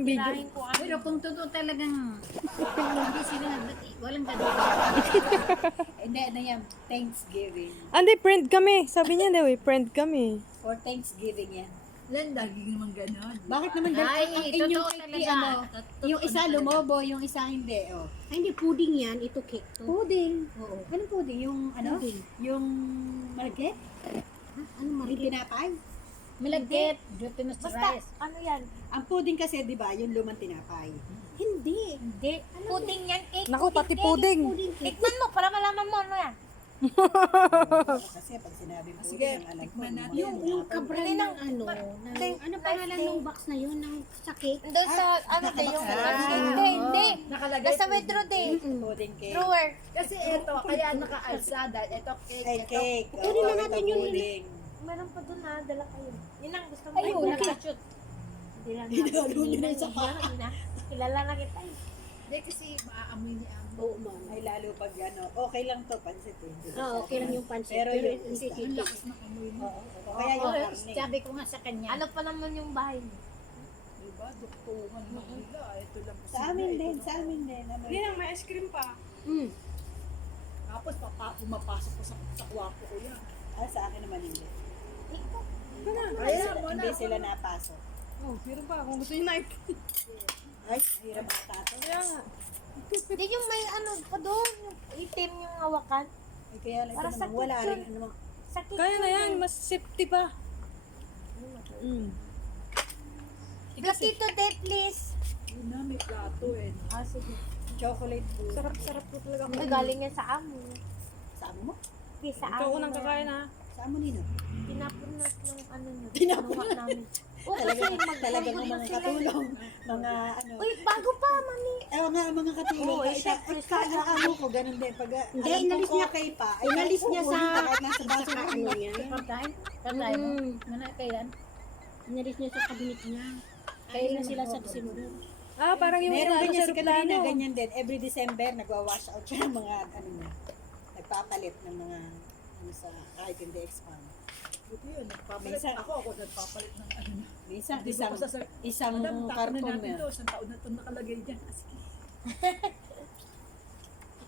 yung video. tirahin ko ano. Pero kung totoo talagang hindi sila walang ganun. Hindi, ano yan, Thanksgiving. Andi, friend kami. Sabi niya daw friend kami. For Thanksgiving yan. Lan, lagi naman ganon. Bakit naman ganun? Ay, Ang inyong totoo cake, talaga. ano, Totoo yung isa talaga. lumobo, yung isa hindi, oh. Ay, hindi, pudding yan. Ito cake to. Pudding. Oo. Anong pudding? Yung, ano? Pudding. Yung malagkit? Ano Yung marigit? tinapay? Malagkit, glutinous Basta, rice. ano yan? Ang pudding kasi, di ba, yung lumang tinapay. Hindi. Hindi. Pudding yan, cake. Naku, pati pudding. Pudding cake. Tikman mo, para malaman mo ano yan. Kasi pag sinabi mo, Sige, ang alam ko, tikman natin. Yung kabral Hindi ng ano, ano pangalan thing. ng box na yun, ng sa cake? Doon sa, ano ba yung Ah. hindi. Nakalagay Nasa po withdraw dito. day. pudding cake. Drawer. Kasi ito, kaya naka-alsada. Ito cake. Ay, Ito. cake. Kunin na Oo, natin ito yun. pudding. Meron pa doon ha, dala kayo. Yun ang gusto mo. Ayun, okay. nakashoot. Hindi lang Hinalo natin. niyo na yung sapa. Hindi na. Kilala na kita eh. Hindi kasi maaamoy niya ang Oo, ma'am. Ay, lalo pag ano, okay lang to, pansit. Okay lang yung pansit. Pero yung hindi isda. ang lakas ng amoy mo. Oo, oo. Kaya yung Oo, karne. sabi ko nga sa kanya. Ano pa naman yung bahay mo? Diba? Duktungan mo nila. Ito lang. Sa amin din, sa amin din. Ano, may ice cream pa. Hmm. Tapos pumapasok ko sa kwarto ko yan. sa akin naman hindi. Kaya mo na. Hindi sila napasok. Oh, meron pa. Kung gusto niyo na Ay, hirap ata to. Hindi yung may ano pa doon, yung itim yung hawakan. Ay, kaya lang Para ito sa naman, wala kitchen. rin. Ano, Sa cake Kaya na yun yan. eh. Mas safety pa. Mm. Gatito de, please. Yun na, may plato eh. Ah, sige. chocolate food. Sarap-sarap po talaga. Ay, galing yan sa amo. Sa amo mo? Hindi, sa Ikaw amo. unang kakain ha. Sa amo nino? Tinapon na ng ano nyo. Tinapon Kinuha namin. Oo, Talaga, kasi talagang magpapagod mga na sila. katulong. Mga ano. Uy, bago pa, mami. Nga, mga katulong. Oo, Kahit syempre, kaya amo ko, ganun din. Pag Hindi, alam inalis kong niya- okay pa. Ay, inalis niya kukunin sa- ka kahit nasa baso Sa mo. ano niya. Pagkain? Pagkain mo? Mm. Ano kailan? Inalis niya sa kabinet niya. Kailan sila sa December. Ah, parang yung Meron ano ganyan sa si Katrina, aeroplano. ganyan din. Every December, nagwa-wash out siya ng mga, ano niya, nagpapalit ng mga, ano sa, kahit hindi expand. Buti yun, nagpapalit. Minsan- Ako nagpapalit ng ano na. Minsan, Di ba isang, ako sa isang Madam, taon na karton natin na. to. Isang taon na ito nakalagay dyan. Sige.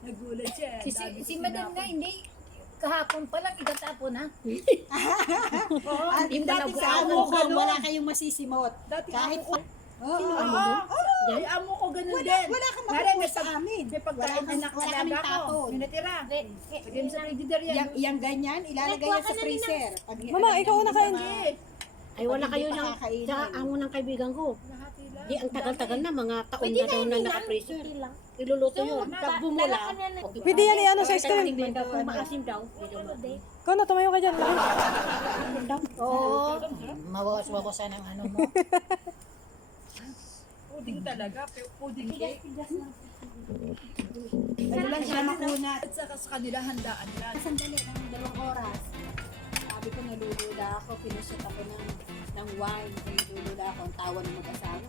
Nagulat siya. Si, Dami si ko madam sinapon. nga, hindi. Kahapon pa lang, itatapon na. Oo, At Yung dati dalawa- sa amo ko, wala kayong masisimot. Dati Kahit amo ko. Oo. Sino amo Oo, mo? ay amo ko ganun Wala, din. wala kang Mare, makukuha may sa amin. May pagkain na wala kaming nakalaga ko. tapon. May natira. Lagyan mo sa frigidaire yan. Yang ganyan, ilalagay yan sa freezer. Pag, Mama, ikaw na kain. Ay, wala Pag kayo hindi ng, pa kakainin. sa amo ng kaibigan ko. Lahati lang. Di, ang tagal-tagal na, mga taon Pwede na na daw na hindi naka-freezer. lang. lang. Iluluto yun. Pag bumula, Pwede yan i-ano sa ice Kung cream. maasim daw, iluluto. Ikaw na, tumayo ka dyan. Oo. Mawawas-wawasan ang ano mo. Pudding talaga. Pudding cake. Ano lang sila makunat. At saka sa kanila handaan yan. Sandali ng 2 oras. Sabi ko nalulula ako, pinusot ako ng wine. Nalulula ako, ang tawa ng mag-asawa.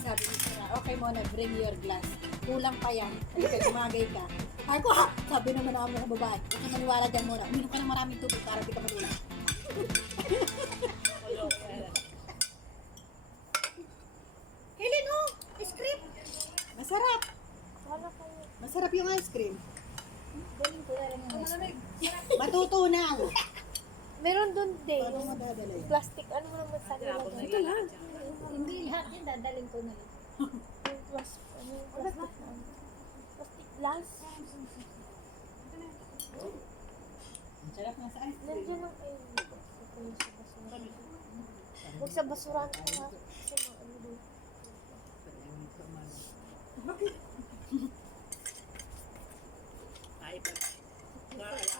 Sabi ni Sarah, okay mona, bring your glass. Kulang pa yan. Hindi ka, gumagay ka. Sabi ko, ha! Sabi naman ako ng babae, huwag ka maniwala dyan muna. Uminom ka ng maraming tubig para di ka malula. Helen, oh! Ice cream! Masarap. Wala kayo. Masarap yung ice cream. Galing ko na lang yung ice cream. Matutunaw. Meron doon din. Paano Yung madadala yun? plastic, ano mo naman sa nila doon? Ito lang. Hindi lahat yan, dadaling ko na lang. Yung plastic, ano yung plastic na ano? Plastic glass. Ang sarap ng sa ice cream. Nandiyan ang kayo. Ito yung sa basura. Huwag sa basurahan ka ha. Kasi mga ano doon. Ay, pa. Amin, guys.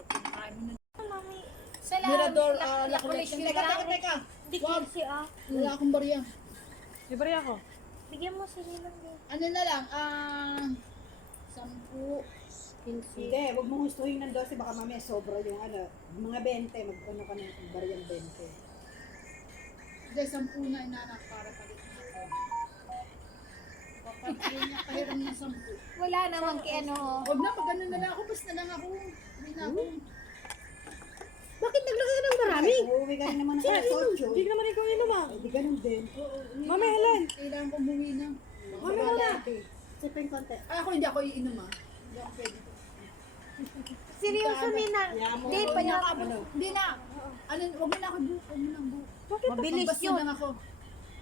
Pagkain mo na. Mami, Sa Mirador, la collection. collection Teka, lang. teka, teka. di kasi ah. Wala akong barya. Libre ako. Bigyan mo sila lang din. Ano na lang, 10. Hindi, huwag mong gustuhin ng 12, baka mamaya sobra yung ano, mga 20, mag-ano ka ng bariyang 20. Hindi, 10 na inanak para palit na ako. Papagpili niya kahiram ng 10. Wala naman kay ano. Huwag na, pag ano na lang ako, basta na lang ako. Hindi na ako. Bakit naglagay ka ng marami? Marami. Uuwi ka rin naman ng alas 8. Hindi naman ikaw inom ah. Hindi ganun din. Mami, Helen. Kailangan ko umuwi na. Mami, wala. Sipin konti. Ay, ako hindi ako iinom ah. Hindi ako pwede. Seryoso, Nina. Hindi, pa niya ako. Hindi na. Ano, huwag mo na ako buo. Huwag mo na buo. Mabilis Magbas na yun. lang ako.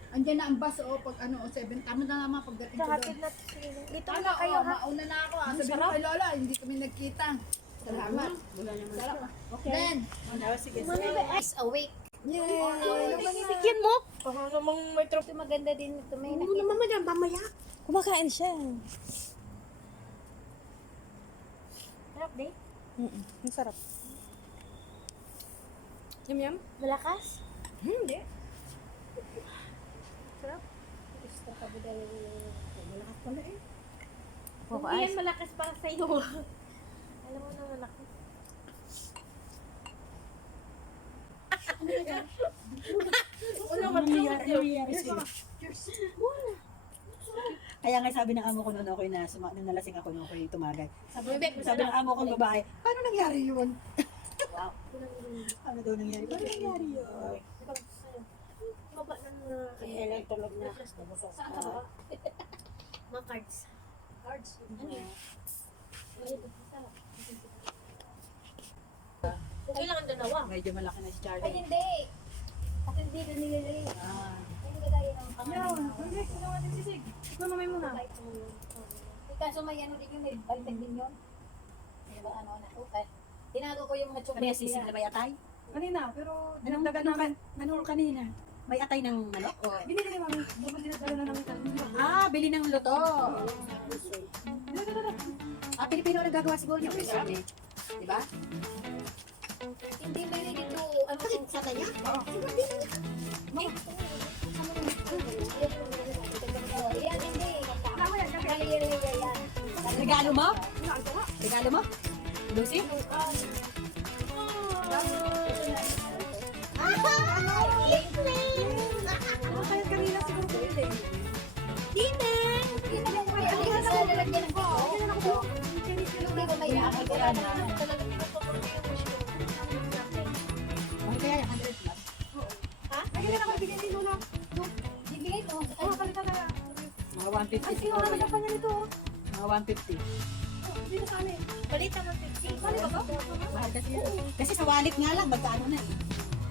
Andiyan na ang bus pag 7. Tama na naman pagdating ko Hatid doon. na si Nina. Dito Ano, na kayo, ha? mauna na ako ah. Sabi mo kay Lola, hindi kami nagkita. Salamat. Sarap ah. Then, Is awake. yay! Bigyan mo. Baka namang may trophy maganda din ito. May nakita. naman yan, mamaya. Kumakain siya. Sarap, di? Ang sarap. Yum yum? Malakas? Hindi. Gusto ka ba dahil malakas pala eh. Hindi yan malakas para sa iyo. Alam mo naman ako. Kaya nga sabi ng amo ko noon ako nung nalasing ako noon ako yung tumagay. Sabi ng amo ko babae, paano nangyari yun? Wow. Ano daw nangyari? Paano nangyari yun? Baba na na. Kaya lang tulog na. Saan ka ba? Mga cards. Cards? Kailangan dalawa. Medyo malaki na si Ay, Charlie. hindi. Kasi hindi na nililay. Ah. Hindi ka dahil ang pangalan. Hindi, kailangan natin sisig. Ikaw mamay muna. Kaso may ano din yun, may balitag din yun. May ba ano na? Okay. Tinago ko yung mga Ano yung chocolate sisig na may atay? Kanina, pero dinagdagan Anong namin. ano kanina? May atay ng manok? O? Binili ni Mami. Dapat dinadala na namin tayo. Ah, bili ng luto. Pilipino ang gagawa siguro niyo. Di ba? Hindi may dito, ano kung sa kanya? Yan, hindi. Yan. Regalo mo? Regalo mo? Lucy? Kaya kanina siguro binili. Okay kaya yung 100 plus? Kaya ako ibigay ni Lola. Oh, kalita na. Mga 150 Ay, siguro kinuha yan. naman pa niya nito. Mga 150. Hindi na sa amin. Balita mo 50. Ano ba to? Mahal kasi yun. Kasi sa wallet nga lang, magkaano na eh.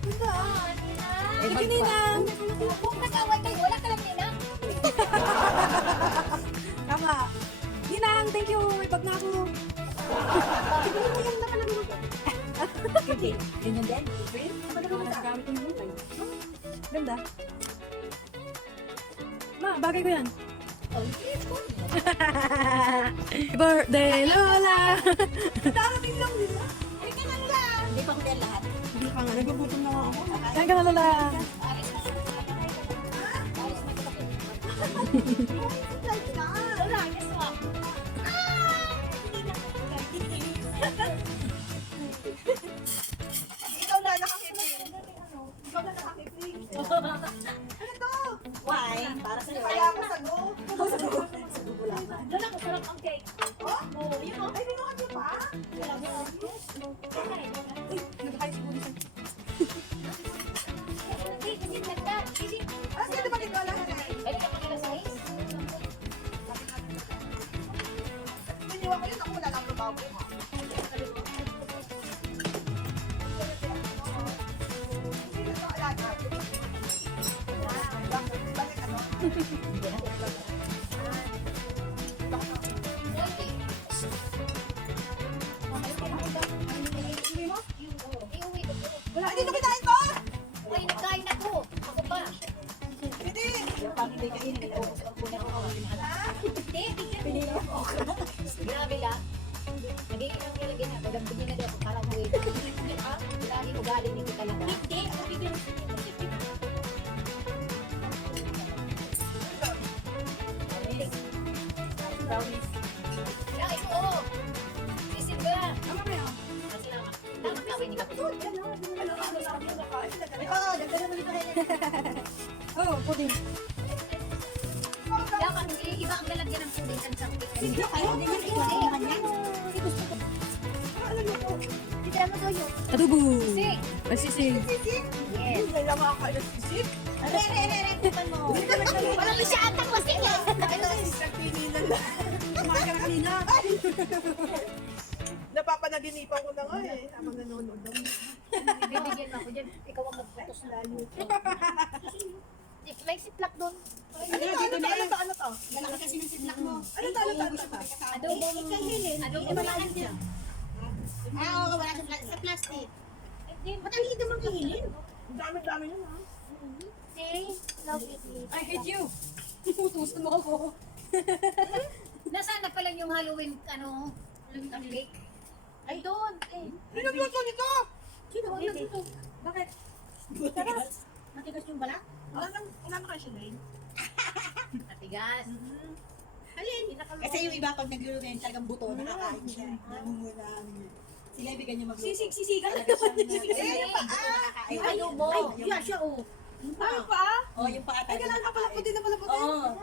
Eh, Sige, Ninang. Kung nag-away kayo, wala ka lang nila. Tama. Ninang, thank you. May bag na ako. Hindi. Ganyan din. Green? Nagagamit yung buhay. Ganda. Ma, bagay ko yan. Birthday, Lola! Darating lang nila. Hindi pa ko din lahat. Hindi pa nga, nagugutom na ako. Kain ka na, Lola. Why? Para sa iyo. Lola, masarap ang cake. Hindi, kasi nagda. Hindi. Sino ba nito lang? Balik ka pang alas 6. Wala, hindi kinain ko! Ay, nagkain ako. Ako pa. Yung pang hindi kainin, nag-uubos ang puno ko. Hindi, bigyan mo. Grabe lang. Nagiging ang nilagyan na. Pagdampingin na daw ako parang huwi. Lagi ugali nito talaga. Hindi, ako bigyan mo. Brownies. Kaya ito, oh. Sisig ko yan. Tama ba yun? Tama ka, hindi ka po. Oo, dagdagan naman ito kayo. Oh, pudding. Dapat, iba ang lalagyan ng pudding sa isang cake. Hindi, kayo din yan. Ikaw din yan. Hindi gusto ko. Ano luto? Titira mo toyo. Adobo. Sik. Masisig. Yes. Hindi lang makakain ng sisip. Walang isa atang kasi yan. Nagpinilan lang. Kumain ka na kanina. Napapanaginipan ko na nga eh. Habang nanonood ako. Bibigyan mo ako dyan. Ikaw ang magputos lalo. May siplak doon. Ano to? Malaki kasi ng siblak mo. Ano to? Adobo malakas niya. Oo, wala sa plastic. Ba't ang hindi naman kihilin? Ang dami-dami yun ha. See? Love it. I hate you. Putusan mo ako. Nasaan na pala yung Halloween, Halloween cake? Ay, doon. Eh. Sino nagluto nito? Sino? Dito. Bakit? Matigas yung balak? Wala na kayo siya Matigas. Kasi yung iba pag nagluluto yan, talagang buto, nakakain siya. Namumula. Sila ibigan niya magluto. Sisigan na Talaga naman siyang nakakain. Yung adobo. Yan siya, oh. Ano pa? Oh, yung paa talaga Kailangan pala puti na pala puti. Oo.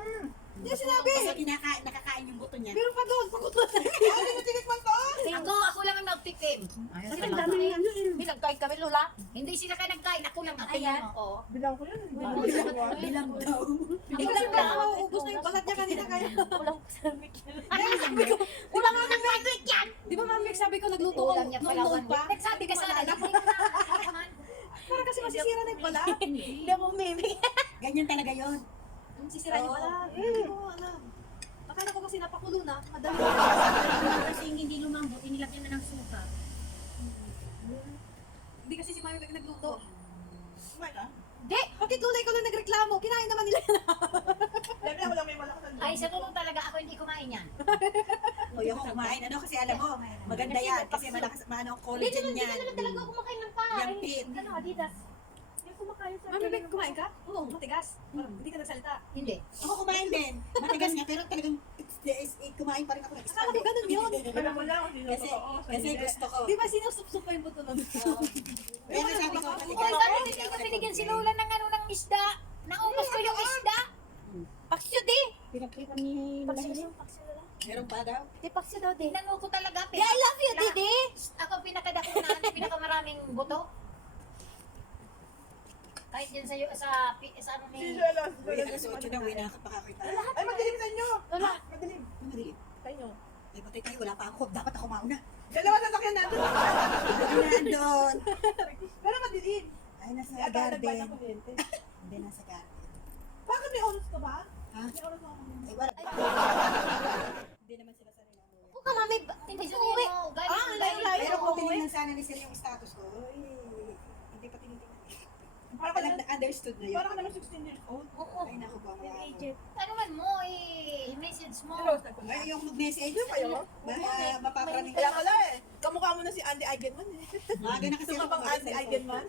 Hindi sinabi. Kasi nakakain yung buto niya. Meron pa doon. Pakutla. Ano yung tinikman to? Ako lang ang nagtikim. Ang dami na yan. Binagkain kami, Lola. Hindi sila kayo nagkain, ako lang ang Ayan. Oo. Bilang ko yun. Bilang daw. Ikaw lang ako, ubos na yung balat niya kanina kaya. Walang kasama yan. Wala nga nang nag yan. Di ba Mami, sabi ko nagluto ko Ulam niya pala noon one pa. week. Nagsabi ka sana, hindi ka na. Para kasi masisira na yung balat. Hindi ako mimi. Ganyan talaga yon. Sisira yung balat. Hindi ko alam. Akala ko kasi napakulo na. Madali. Kasi hindi lumambot, inilagyan na ng suka. Hindi kasi si Mami nagluto. Kumain ka? Hindi! Bakit Lola ikaw lang nagreklamo? Kinain naman nila yan. Dami ako lang may malakas. Ay, sa tulong talaga ako hindi kumain yan. O yung kumain. Ano kasi alam mo, maganda yan. Kasi malakas, maano ang collagen Hindi yan. naman talaga ako kumakain ng paa. Yung pit. Ano, Adidas? Yung kumakain sa Mami, kumain ka? Oo, matigas. Hindi ka nagsalita. Hindi. Ako kumain din. Matigas nga, pero talagang kumain pa rin ako ng Akala ko ganun yun. Alam mo na kung sino Kasi, totoo. kasi gusto ko. Di ba sinusup-sup pa yung buto nun? Kaya nga sabi ko, Oy, matigas. bakit hindi ka binigyan si Lola ng ng isda? Naubos ko yung isda. Paksyo di. Pinagkita ni Paksyo. Meron pa daw. Di paksyo daw di. Tinanong ko talaga. Yeah, I love you, Didi. Ako pinakadakunan, pinakamaraming buto. Kahit dyan sa ano ni... Sino alas? Uy, alas 8 na, uwi na pakakita. Ay, madilim sa inyo. Lola. Madilim. Madilim. Sa inyo. Ay, patay tayo, wala pa ako. Dapat ako mauna. Dalawa sasakyan natin. Nandun. Pero madilim. Ay, nasa Yata garden. nagbayad ako din. Hindi, nasa garden. Bakit may oras ka ba? Ha? May oras ako. Ay, wala. Hindi naman sila sanay na umuwi. Huwag ka, Mami. Hindi sa uwi. Pero kung tinignan sana ni Sir yung status ko, ay, hindi pa tinitingnan. Parang ka Parang naman, understood na yun. parang ka naman 16 years old. Oo. Ay, naku ba, wala ako. Ano man mo, message mo. Hello, nagpunta. Ay, yung mag-message, kayo? mapapraning Kaya pala eh. Kamukha mo na si Andy Eigenman eh. Maaga na kasi Gusto ka ako bang Andy mag-cellphone. Eigenman?